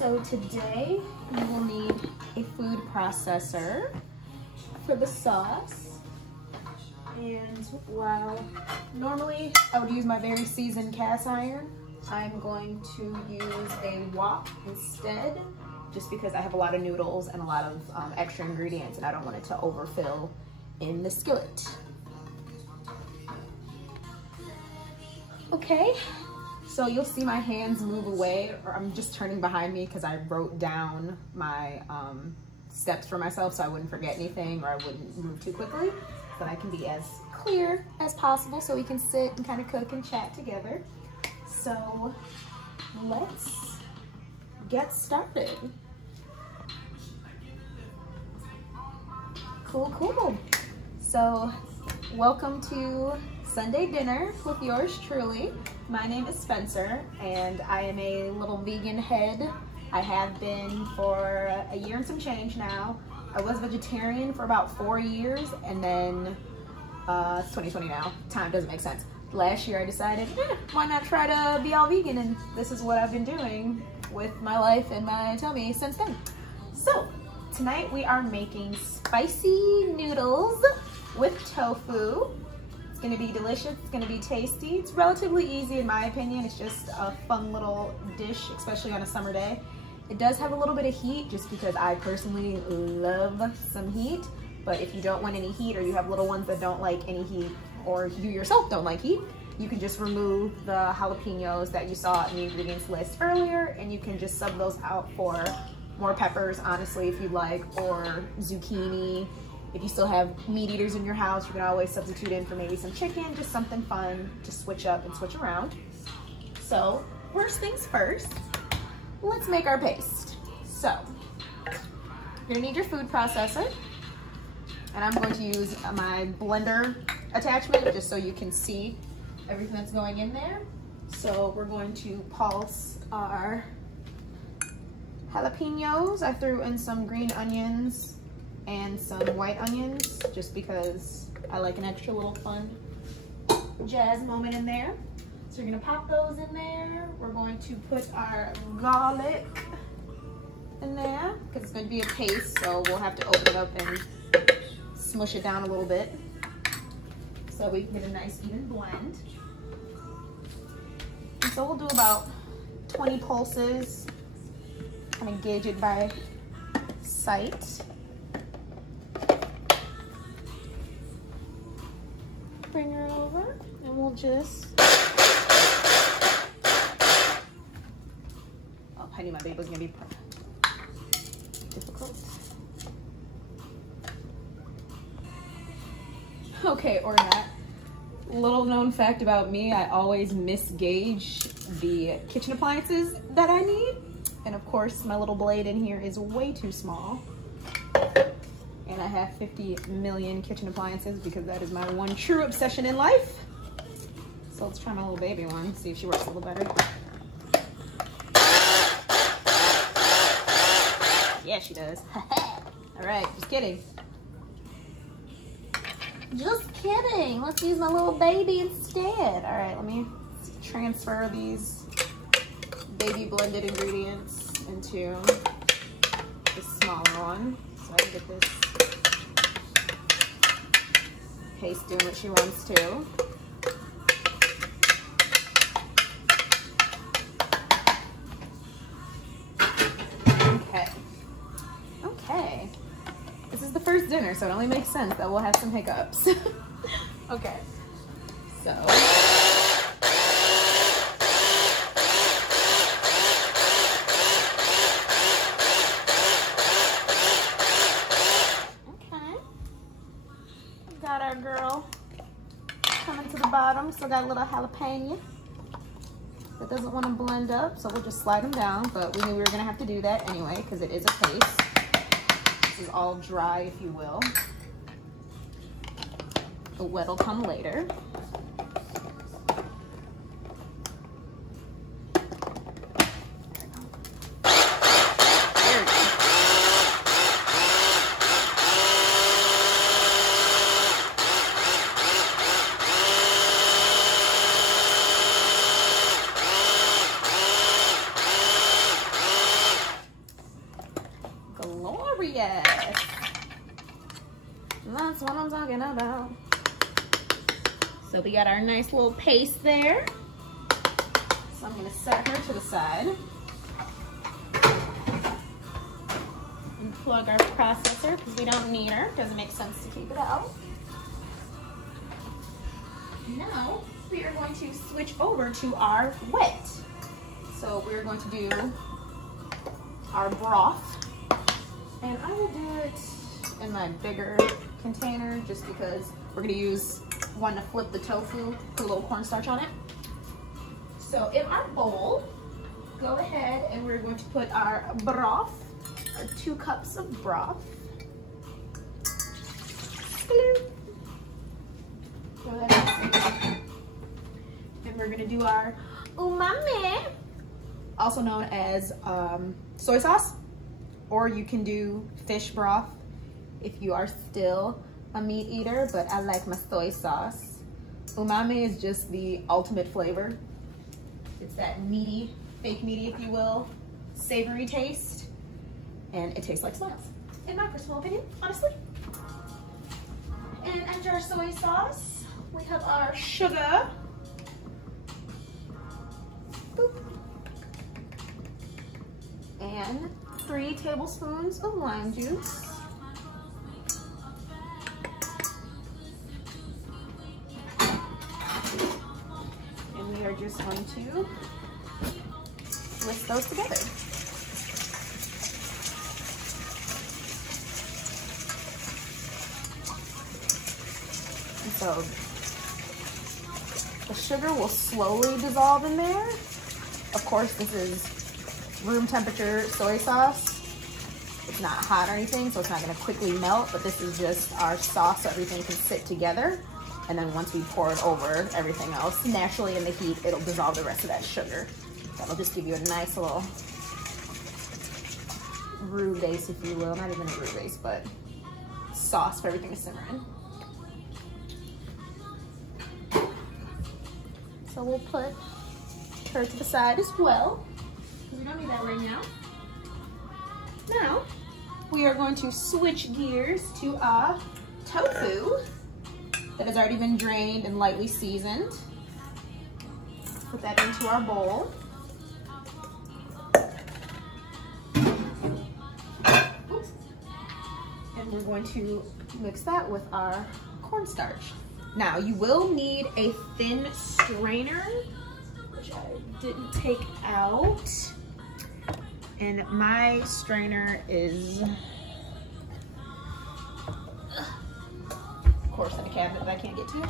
So today you will need a food processor for the sauce. And while normally I would use my very seasoned cast iron, I'm going to use a wok instead, just because I have a lot of noodles and a lot of extra ingredients and I don't want it to overfill in the skillet. Okay. So you'll see my hands move away, or I'm just turning behind me because I wrote down my steps for myself so I wouldn't forget anything or I wouldn't move too quickly, but I can be as clear as possible so we can sit and kind of cook and chat together. So let's get started. Cool. So welcome to Sunday dinner with yours truly. My name is Spencer and I am a little vegan head. I have been for a year and some change now. I was vegetarian for about 4 years and then it's 2020 now. Time doesn't make sense. Last year I decided, why not try to be all vegan, and this is what I've been doing with my life and my tummy since then. So tonight we are making spicy noodles with tofu. It's gonna be delicious, it's gonna be tasty. It's relatively easy in my opinion. It's just a fun little dish, especially on a summer day. It does have a little bit of heat just because I personally love some heat. But if you don't want any heat, or you have little ones that don't like any heat, or you yourself don't like heat, you can just remove the jalapenos that you saw in the ingredients list earlier, and you can just sub those out for more peppers, honestly, if you'd like, or zucchini. If you still have meat eaters in your house, you can always substitute in for maybe some chicken, just something fun to switch up and switch around. So first things first, let's make our paste. So you're gonna need your food processor, and I'm going to use my blender attachment just so you can see everything that's going in there. So we're going to pulse our jalapenos. I threw in some green onions and some white onions just because I like an extra little fun jazz moment in there. So we're gonna pop those in there. We're going to put our garlic in there because it's going to be a paste, so we'll have to open it up and smush it down a little bit so we can get a nice even blend. And so we'll do about 20 pulses, kind of gauge it by sight. Bring her over and we'll just, oh, I knew my baby was gonna be difficult. Okay, or not. Little known fact about me, I always misgauge the kitchen appliances that I need. And of course, my little blade in here is way too small. And I have 50 million kitchen appliances because that is my one true obsession in life. So let's try my little baby one, see if she works a little better. Yeah, she does. All right, just kidding. Just kidding. Let's use my little baby instead. All right, let me transfer these baby blended ingredients into the smaller one so I can get this paste doing what she wants to. Okay. This is the first dinner, so it only makes sense that we'll have some hiccups. Okay, so. Okay. Got our girl coming to the bottom. Still got a little jalapeno that doesn't want to blend up, so we'll just slide them down, but we knew we were gonna have to do that anyway because it is a paste. This is all dry, if you will. The wet will come later. Delirious. That's what I'm talking about. So we got our nice little paste there. So I'm gonna set her to the side. And plug our processor because we don't need her. Doesn't make sense to keep it out. Now we are going to switch over to our wet. So we're going to do our broth. And I will do it in my bigger container just because we're gonna use one to flip the tofu, put a little cornstarch on it. So in our bowl, go ahead and we're going to put our broth, our 2 cups of broth. Go ahead and we're gonna do our umami, also known as soy sauce, or you can do fish broth if you are still a meat eater, but I like my soy sauce. Umami is just the ultimate flavor. It's that meaty, fake meaty, if you will, savory taste, and it tastes like smiles, in my personal opinion, honestly. And after our soy sauce, we have our sugar. Boop. And 3 tablespoons of lime juice. And we are just going to whisk those together. And so the sugar will slowly dissolve in there. Of course, this is room temperature soy sauce. It's not hot or anything, so it's not gonna quickly melt, but this is just our sauce so everything can sit together. And then once we pour it over everything else, naturally in the heat, it'll dissolve the rest of that sugar. That'll just give you a nice little roux base, if you will. Not even a roux base, but sauce for everything to simmer in. So we'll put her to the side as well. We don't need that right now. Now, we are going to switch gears to our tofu that has already been drained and lightly seasoned. Put that into our bowl. Oops. And we're going to mix that with our cornstarch. Now, you will need a thin strainer, which I didn't take out. And my strainer is, of course, in a cabinet that I can't get to.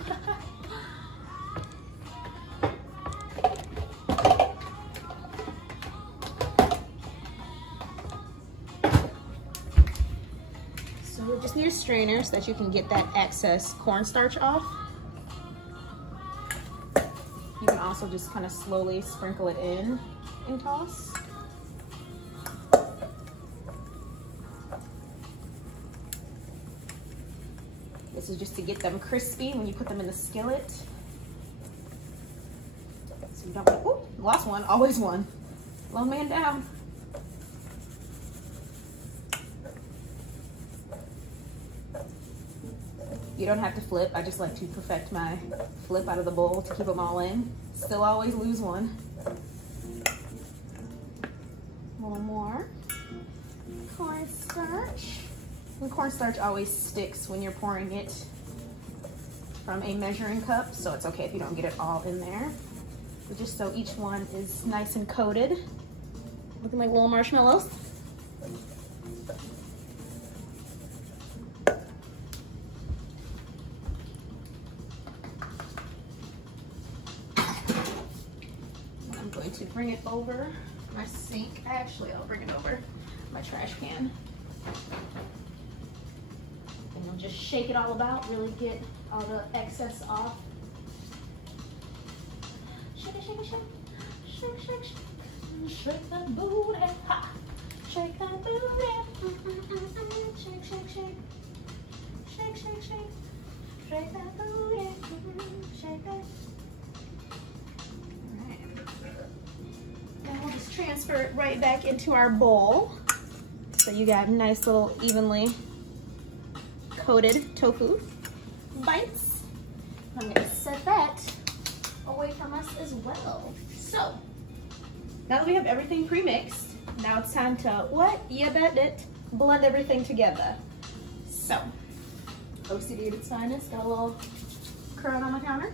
So we just need a strainer so that you can get that excess cornstarch off. You can also just kind of slowly sprinkle it in and toss. This is just to get them crispy when you put them in the skillet. So you don't, oh, lost one, always one. Low man down. You don't have to flip. I just like to perfect my flip out of the bowl to keep them all in. Still always lose one. One more. Cornstarch. And cornstarch always sticks when you're pouring it from a measuring cup, so it's okay if you don't get it all in there. But just so each one is nice and coated. Looking like little marshmallows. I'm going to bring it over my sink. Actually, I'll bring it over my trash can. And you'll just shake it all about, really get all the excess off. Shake it, shake it, shake. Shake, shake, shake. Shake that booty, ha. Shake that booty. Shake, shake, shake. Shake, shake, shake. Shake that booty. Shake that. Alright. Now we'll just transfer it right back into our bowl. So you got nice little evenly coated tofu bites. I'm gonna set that away from us as well. So now that we have everything pre-mixed, now it's time to, what? You bet it, blend everything together. So, OCD at its finest, got a little curd on my counter.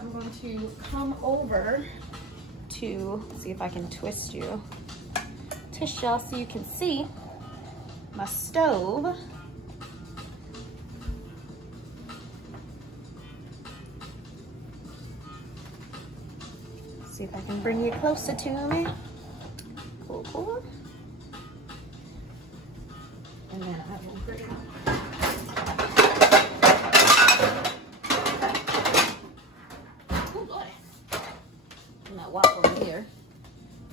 I'm going to come over to, see if I can twist y'all so you can see my stove. See if I can bring you closer to me. Cool, cool. And then I will bring waffle over here.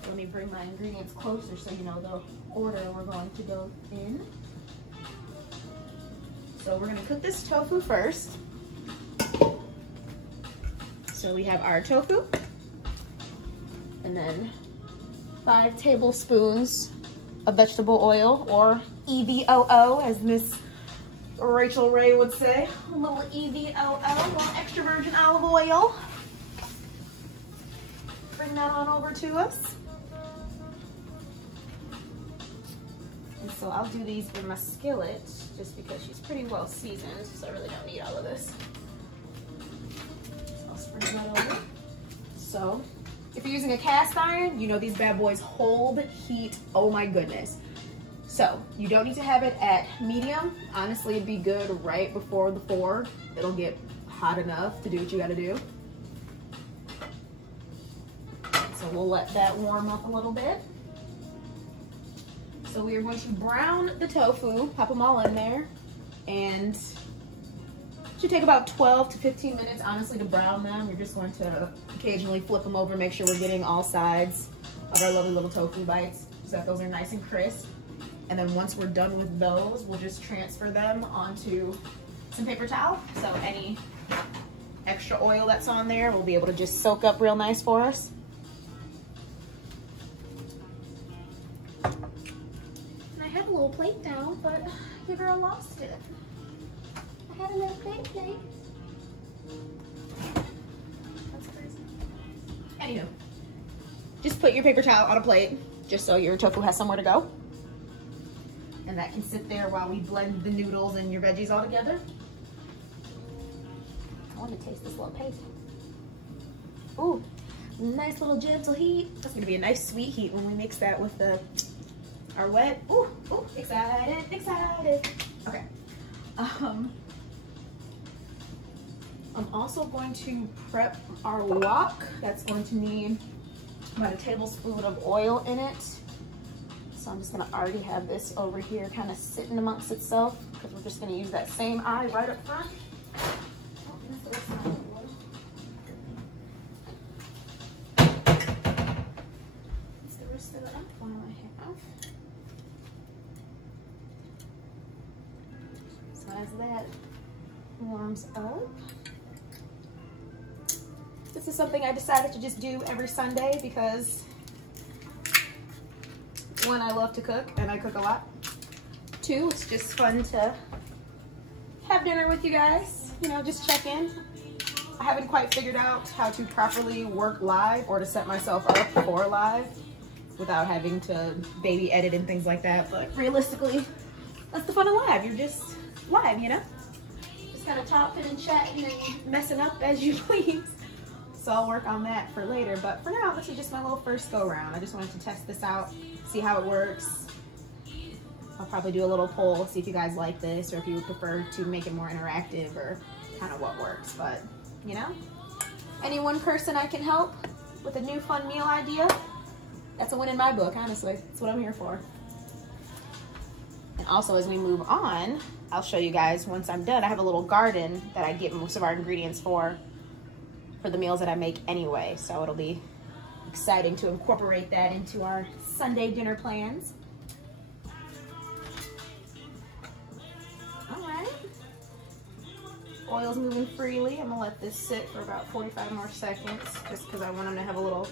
Let me bring my ingredients closer so you know the order we're going to go in. So we're gonna cook this tofu first. So we have our tofu, and then 5 tablespoons of vegetable oil, or EVOO, as Miss Rachel Ray would say. A little EVOO, a little extra virgin olive oil. Bring that on over to us. And so I'll do these in my skillet just because she's pretty well seasoned, so I really don't need all of this. So I'll spread that over. So if you're using a cast iron, you know these bad boys hold heat, oh my goodness. So you don't need to have it at medium. Honestly, it'd be good right before the 4. It'll get hot enough to do what you gotta do. So we'll let that warm up a little bit. So we are going to brown the tofu, pop them all in there, and it should take about 12 to 15 minutes, honestly, to brown them. We're just going to occasionally flip them over, make sure we're getting all sides of our lovely little tofu bites so that those are nice and crisp. And then once we're done with those, we'll just transfer them onto some paper towel. So any extra oil that's on there will be able to just soak up real nice for us. A little plate down, but your girl lost it. I had a little plate. That's crazy. Anywho, just put your paper towel on a plate just so your tofu has somewhere to go. And that can sit there while we blend the noodles and your veggies all together. I want to taste this little paste. Ooh, nice little gentle heat. That's gonna be a nice sweet heat when we mix that with the our wet. Ooh, ooh, excited. Okay. I'm also going to prep our wok. That's going to need about a tablespoon of oil in it. So I'm just gonna already have this over here kind of sitting amongst itself because we're just gonna use that same eye right up front. Let's the rest of it up while I have. So as that warms up, this is something I decided to just do every Sunday because 1, I love to cook and I cook a lot. 2, it's just fun to have dinner with you guys, you know, just check in. I haven't quite figured out how to properly work live or to set myself up for live without having to baby edit and things like that, but realistically, that's the fun of live. You're just live, you know? Just kind of talking and chatting and messing up as you please. So I'll work on that for later, but for now, this is just my little first go around. I just wanted to test this out, see how it works. I'll probably do a little poll, see if you guys like this or if you would prefer to make it more interactive or kind of what works, but you know, any one person I can help with a new fun meal idea, that's a win in my book, honestly. That's what I'm here for. And also as we move on, I'll show you guys once I'm done. I have a little garden that I get most of our ingredients for the meals that I make anyway. So it'll be exciting to incorporate that into our Sunday dinner plans. All right. Oil's moving freely. I'm gonna let this sit for about 45 more seconds just because I want them to have a little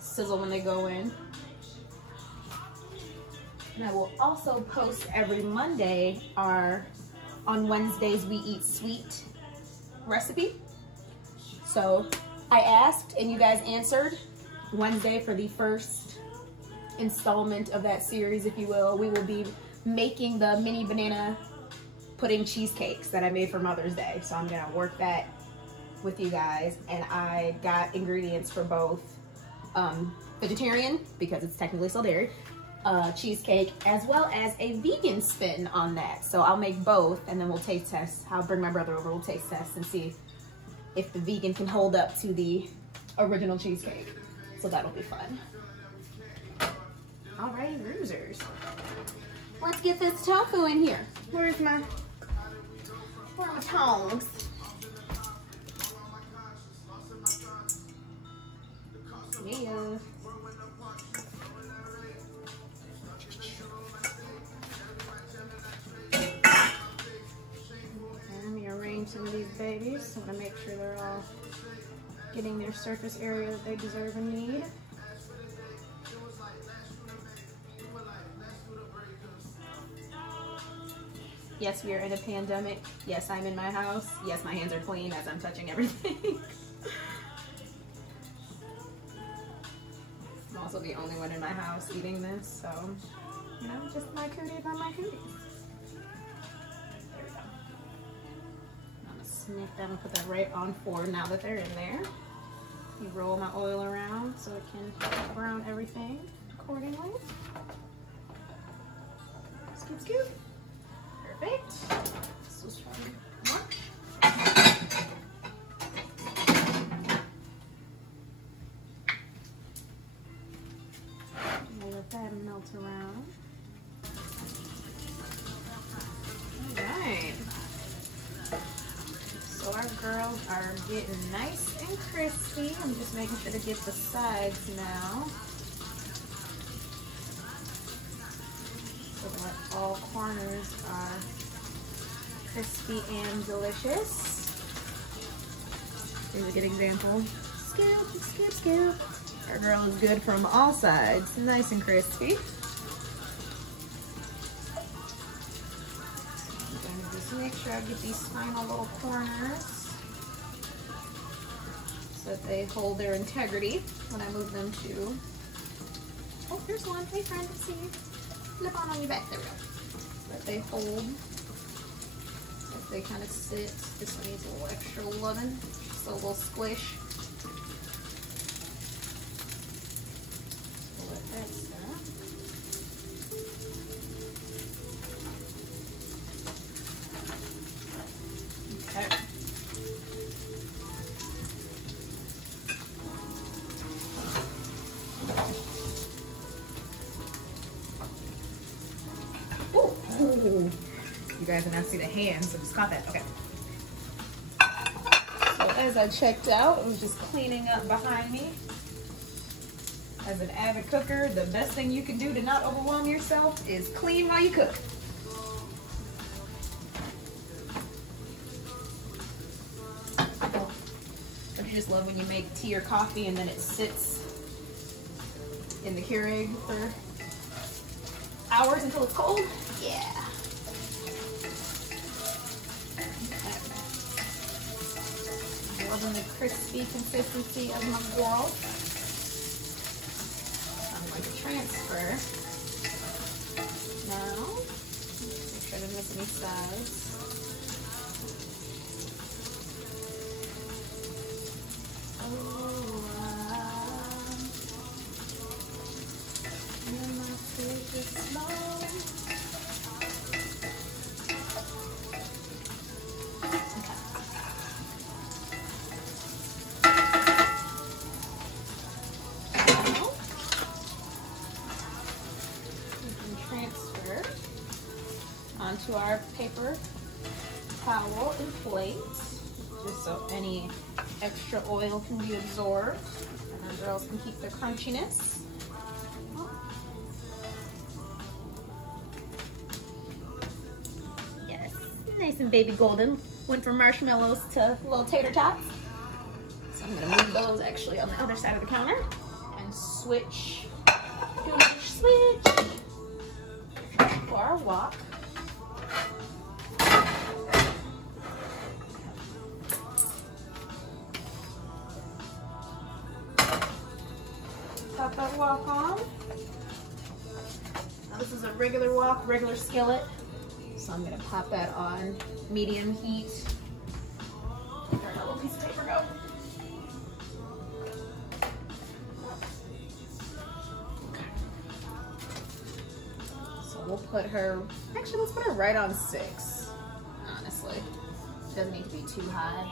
sizzle when they go in. And I will also post every Monday our On Wednesdays We Eat Sweet recipe. So I asked and you guys answered Wednesday for the first installment of that series, if you will. We will be making the mini banana pudding cheesecakes that I made for Mother's Day. So I'm gonna work that with you guys. And I got ingredients for both vegetarian, because it's technically still dairy, cheesecake, as well as a vegan spin on that. So I'll make both and then we'll taste test. I'll bring my brother over, we'll taste test and see if the vegan can hold up to the original cheesecake. So that'll be fun. Alrighty, Roozers. Let's get this tofu in here. Where are my tongs? Yeah. Let me arrange some of these babies. I'm gonna make sure they're all getting their surface area that they deserve and need. Yes, we are in a pandemic. Yes, I'm in my house. Yes, my hands are clean as I'm touching everything. I'm also the only one in my house eating this, so, you know, just my cooties on my cooties. There we go. I'm gonna sniff that and put that right on forward now that they're in there. You roll my oil around so it can brown everything accordingly. Scoop, scoop. Perfect. This was from March. Let that melt around. Alright. So our girls are getting nice and crispy. I'm just making sure to get the sides now, so that all corners are crispy and delicious. Here's a good example. Scoop, scoop, scoop. Our girl is good from all sides, nice and crispy. I'm gonna just make sure I get these final little corners so that they hold their integrity when I move them to. Oh, there's one. Hey, friend, I see you. Flip on your back. There we go. So that they hold. So that they kind of sit. This one needs a little extra loving, just a little squish. You guys did not see the hands, so just caught that. Okay. So as I checked out, I was just cleaning up behind me. As an avid cooker, the best thing you can do to not overwhelm yourself is clean while you cook. Don't you just love when you make tea or coffee and then it sits in the Keurig for hours until it's cold? Yeah. Loving the crispy consistency of my girl. I'm going to transfer now. Make sure I didn't miss any sides. Onto our paper towel and plate, just so any extra oil can be absorbed and our girls can keep their crunchiness. Yes, nice and baby golden. Went from marshmallows to little tater tots. So I'm gonna move those actually on the other side of the counter and switch. Do a switch. is a regular wok, regular skillet. So I'm gonna pop that on medium heat. Where'd my little piece of paper go? Okay. So we'll put her, actually let's put her right on 6, honestly. It doesn't need to be too high,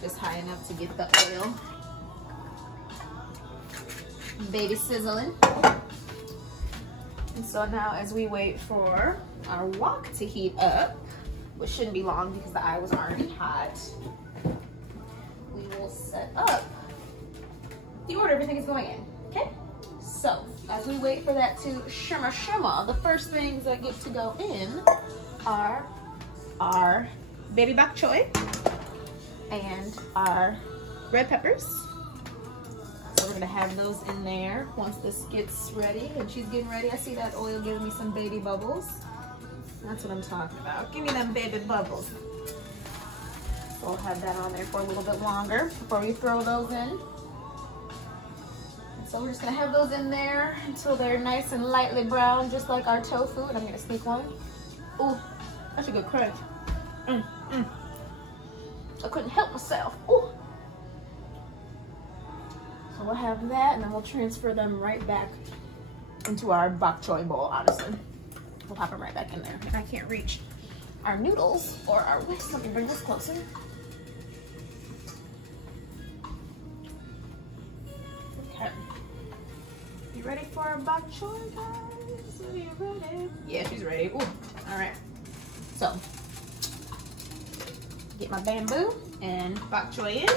just high enough to get the oil. Baby sizzling. And so now as we wait for our wok to heat up, which shouldn't be long because the eye was already hot, we will set up the order everything is going in, okay? So as we wait for that to shimmer, the first things that get to go in are our baby bok choy and our red peppers. So we're gonna have those in there once this gets ready. And she's getting ready. I see that oil giving me some baby bubbles. That's what I'm talking about. Give me them baby bubbles. So we'll have that on there for a little bit longer before we throw those in. And so we're just gonna have those in there until they're nice and lightly brown, just like our tofu. And I'm gonna sneak one. Ooh, that's a good crunch. I couldn't help myself. Ooh. So we'll have that, and then we'll transfer them right back into our bok choy bowl, honestly. We'll pop them right back in there. If I can't reach our noodles or our wicks, let me bring this closer. Okay. You ready for our bok choy, guys? Are you ready? Yeah, she's ready. Ooh, all right. So, get my bamboo and bok choy in.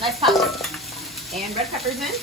Nice pop. And red peppers in.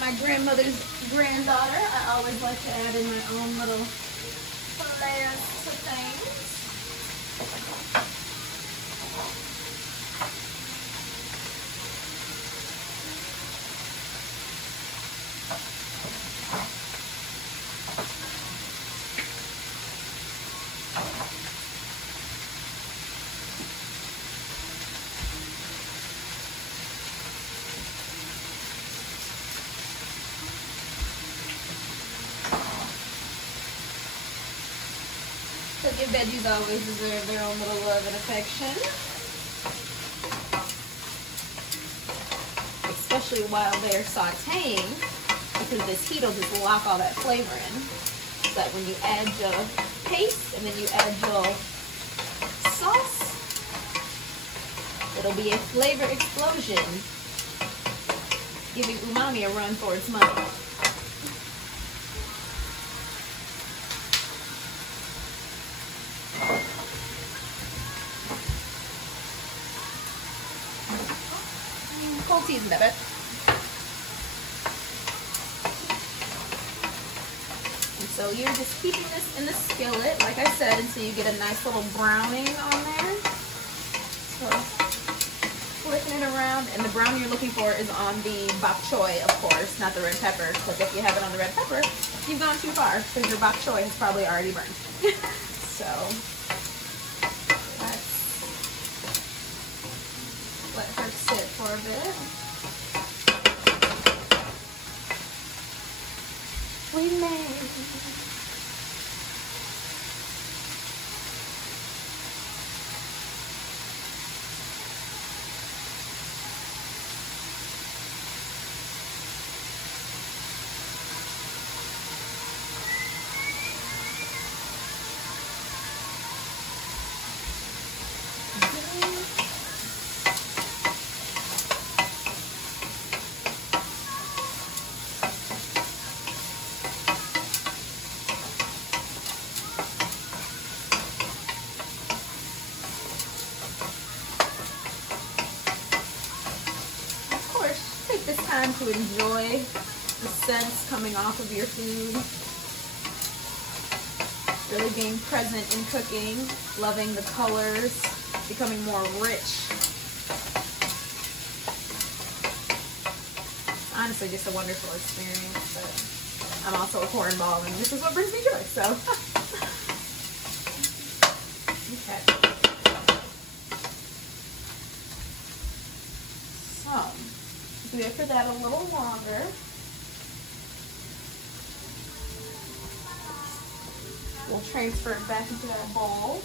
My grandmother's granddaughter, I always like to add in my own little flavors to things. So your veggies always deserve their own little love and affection. Especially while they're sauteing, because this heat will just lock all that flavor in. So that when you add your paste and then you add your sauce, it'll be a flavor explosion, giving umami a run for its money. Cold seasoned of it. And so you're just keeping this in the skillet, like I said, until you get a nice little browning on there. So flipping it around, and the brown you're looking for is on the bok choy, of course, not the red pepper, because if you have it on the red pepper, you've gone too far, because your bok choy is probably already burned. So let her sit for a bit. We made. time to enjoy the scents coming off of your food. Really being present in cooking, loving the colors, becoming more rich. Honestly, just a wonderful experience, but I'm also a cornball, and this is what brings me joy, so. Okay. So, do it for that a little longer. We'll transfer it back into our bowl.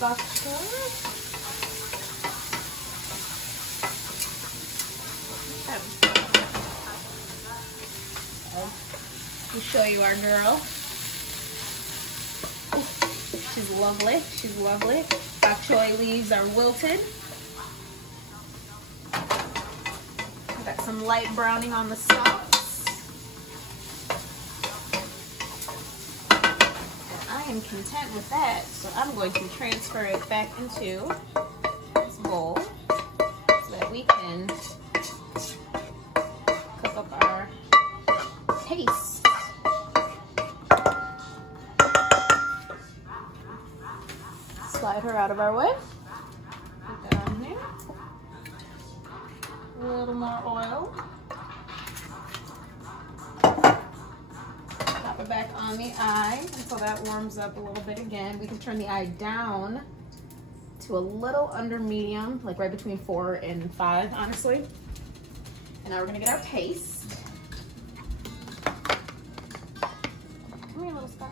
Bok choy. Okay. We'll show you our girl. She's lovely. She's lovely. Bok choy leaves are wilted. Got some light browning on the sauce. I am content with that, so I'm going to transfer it back into this bowl so that we can cook up our paste. Slide her out of our way. Put that on here. A little more oil. Drop it back on the eye until that warms up a little bit again. We can turn the eye down to a little under medium, like right between 4 and 5, honestly. And now we're gonna get our paste. Come here, little spot.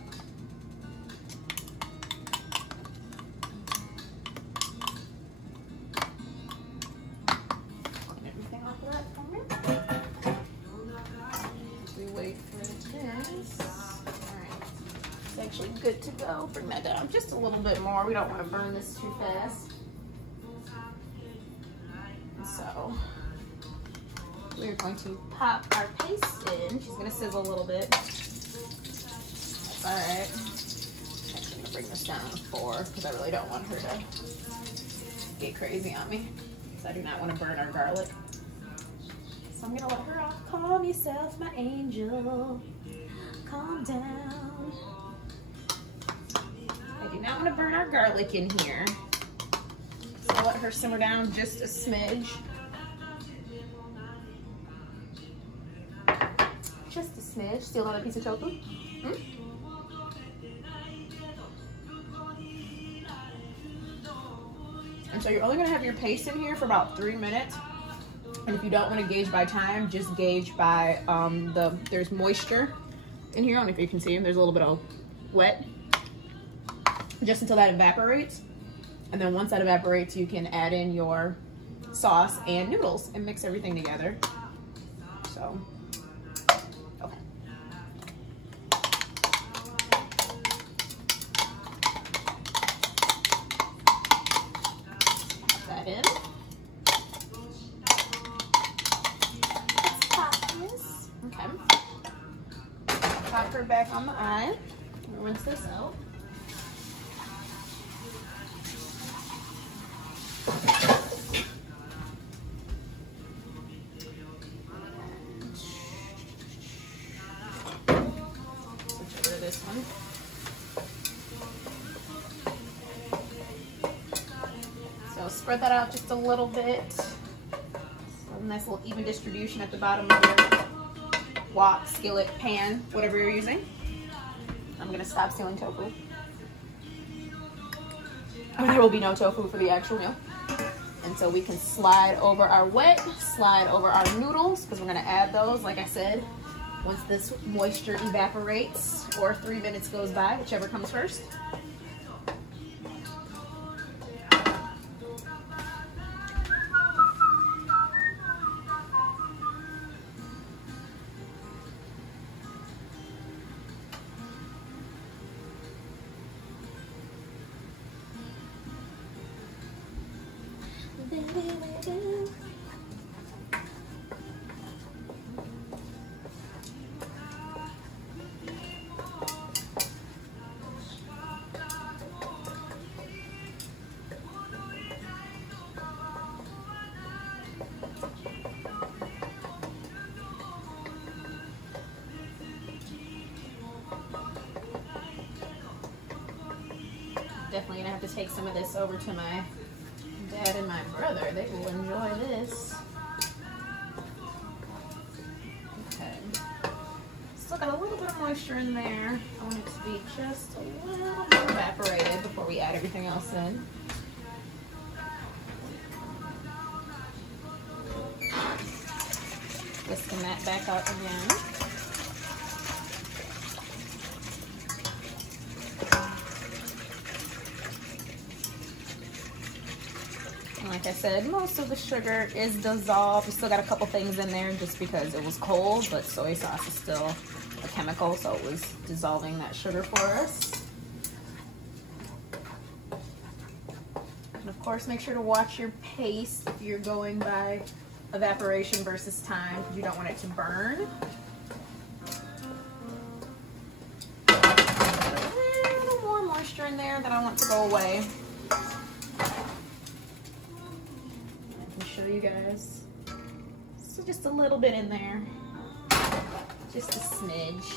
Good to go. Bring that down just a little bit more. We don't want to burn this too fast. So we're going to pop our paste in. She's going to sizzle a little bit. That's all right. I'm actually going to bring this down to 4 because I really don't want her to get crazy on me. So I do not want to burn our garlic. So I'm going to let her off. Calm yourself, my angel. Calm down. I do not want to burn our garlic in here. So I'll let her simmer down just a smidge. Just a smidge. Steal another piece of tofu. And so you're only going to have your paste in here for about 3 minutes. And if you don't want to gauge by time, just gauge by there's moisture in here. I don't know if you can see, there's a little bit of wet. Just until that evaporates. And then once that evaporates, you can add in your sauce and noodles and mix everything together. So, okay. Put that in. Let's pop this. Okay. Pop her back on the eye. Rinse this out. So spread that out just a little bit. So a nice little even distribution at the bottom of your wok, skillet, pan, whatever you're using. I'm gonna stop stealing tofu. Or there will be no tofu for the actual meal. And so we can slide over our wet, slide over our noodles, because we're gonna add those, like I said, once this moisture evaporates or 3 minutes goes by, whichever comes first. Definitely gonna have to take some of this over to my dad and my brother. They will enjoy this. Okay. Still got a little bit of moisture in there. I want it to be just a little more evaporated before we add everything else in. Whisking that back out again. Like I said, most of the sugar is dissolved. We still got a couple things in there just because it was cold, but soy sauce is still a chemical, so it was dissolving that sugar for us. And of course, make sure to watch your pace if you're going by evaporation versus time, because you don't want it to burn. A little more moisture in there that I want to go away. Show you guys. So just a little bit in there, just a smidge.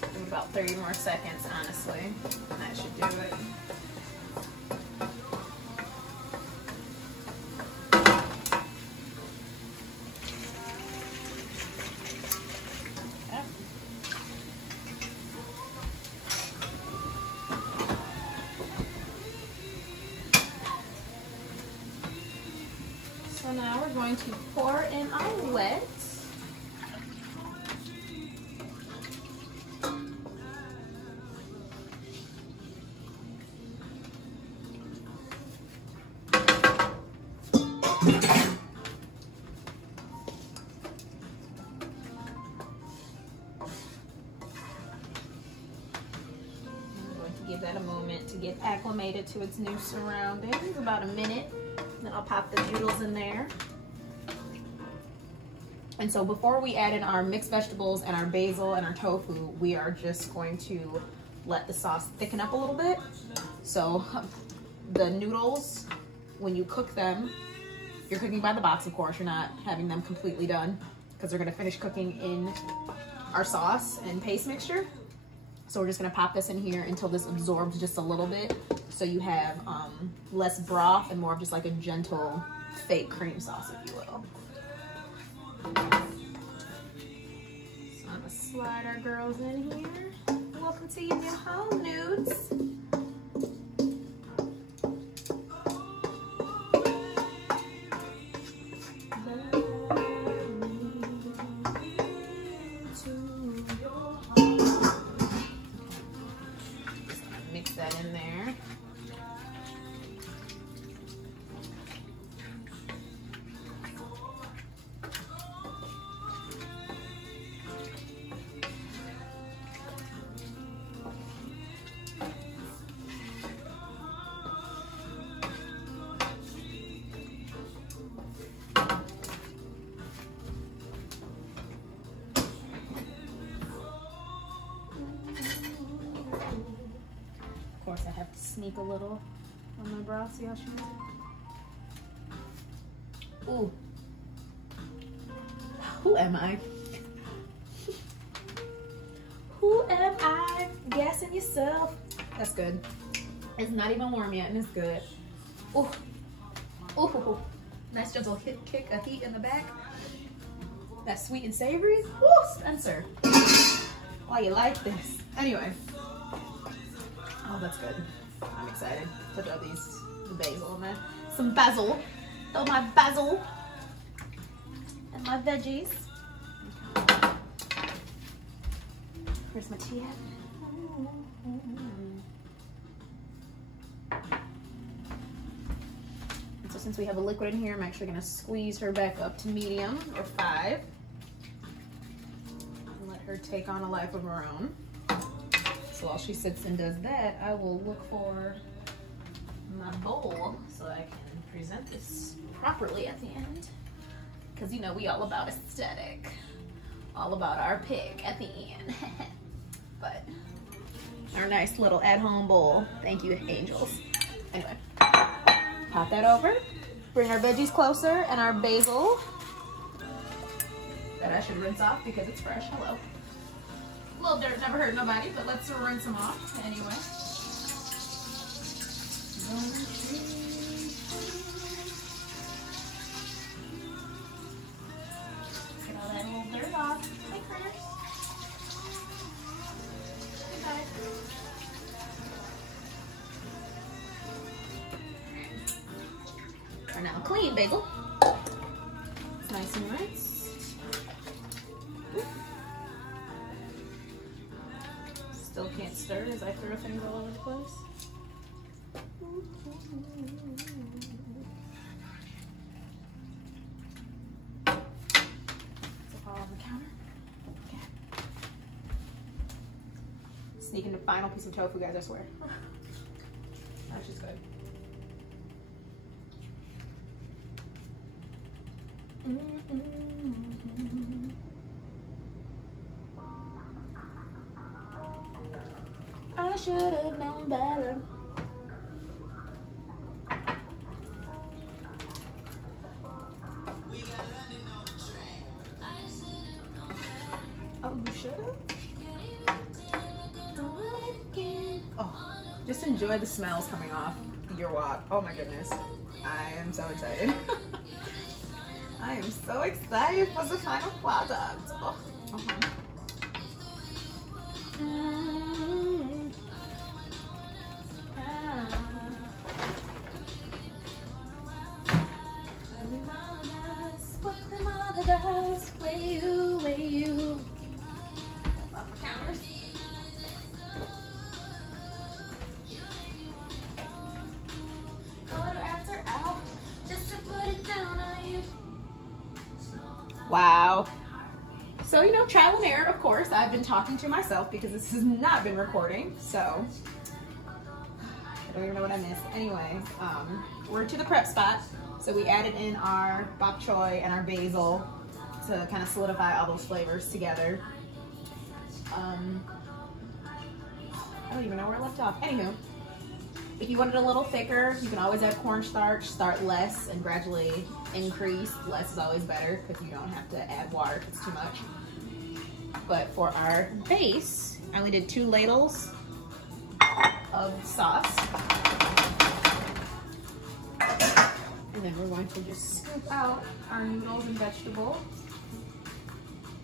Give about 30 more seconds, honestly, and that should do it. So now we're going to pour in our wet. Give that a moment to get acclimated to its new surroundings, about a minute. Then I'll pop the noodles in there. And so before we add in our mixed vegetables and our basil and our tofu, we are just going to let the sauce thicken up a little bit. So the noodles, when you cook them, you're cooking by the box, of course. You're not having them completely done because they're gonna finish cooking in our sauce and paste mixture. So we're just gonna pop this in here until this absorbs just a little bit. So you have less broth and more of just like a gentle fake cream sauce, if you will. So I'm gonna slide our girls in here. Welcome to your new home, nudes. Mix that in there. Of course, I have to sneak a little on my brow. See how she moves? Ooh. Who am I? Who am I? Gassing yourself. That's good. It's not even warm yet, and it's good. Ooh. Ooh. Nice gentle kick of heat in the back. That's sweet and savory. Woo, Spencer. Why you like this? Anyway. Oh, that's good. I'm excited to throw the basil in there. Some basil. Throw my basil and my veggies. Where's my tea at? And so since we have a liquid in here, I'm actually gonna squeeze her back up to medium or 5. And let her take on a life of her own. So while she sits and does that, I will look for my bowl so I can present this properly at the end. Because you know we all about aesthetic. All about our pic at the end. But our nice little at-home bowl. Thank you, angels. Anyway, pop that over. Bring our veggies closer and our basil that I should rinse off because it's fresh. Hello. A little dirt never hurt nobody, but let's rinse them off anyway. Get all that little dirt off. Hey, critters. Hey, guys. Are now clean, Basil. It's nice and rinsed. Still can't stir as I throw things all over the place. It's all on the counter. Okay. Sneaking the final piece of tofu, guys, I swear. That's just good. I should have known better. Oh, you should have? Oh, just enjoy the smells coming off your wok. Oh my goodness. I am so excited. I am so excited for the final product. Oh, wow. So, you know, trial and error, of course. I've been talking to myself because this has not been recording, so I don't even know what I missed. Anyway, we're to the prep spot. So we added in our bok choy and our basil to kind of solidify all those flavors together. I don't even know where I left off. Anywho, if you want it a little thicker, you can always add cornstarch. Start less and gradually increase. Less is always better because you don't have to add water if it's too much. But for our base, I only did 2 ladles of sauce. And then we're going to just scoop out our noodles and vegetables.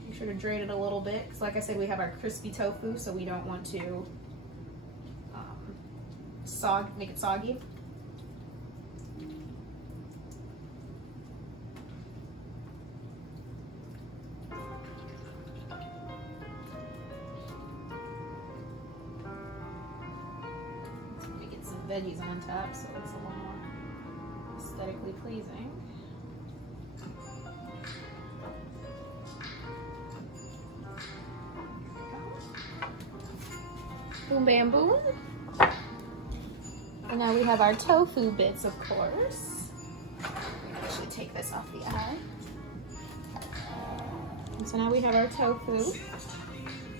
Make sure to drain it a little bit, because like I said, we have our crispy tofu, so we don't want to make it soggy. Let's get some veggies on top so it's a little more aesthetically pleasing. Boom, bam, boom. And now we have our tofu bits, of course. Actually take this off the eye. And so now we have our tofu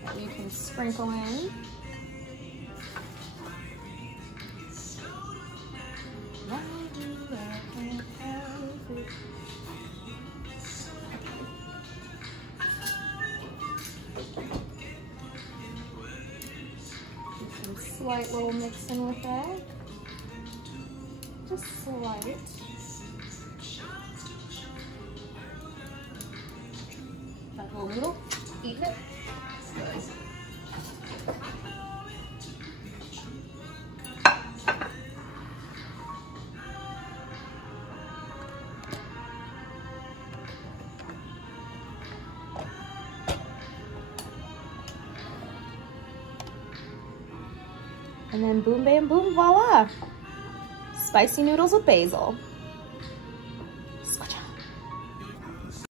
that we can sprinkle in. Some slight little mixing with that. Just slight. That little noodle, eating it. Good. And then boom, bam, boom, voila. Spicy noodles with basil.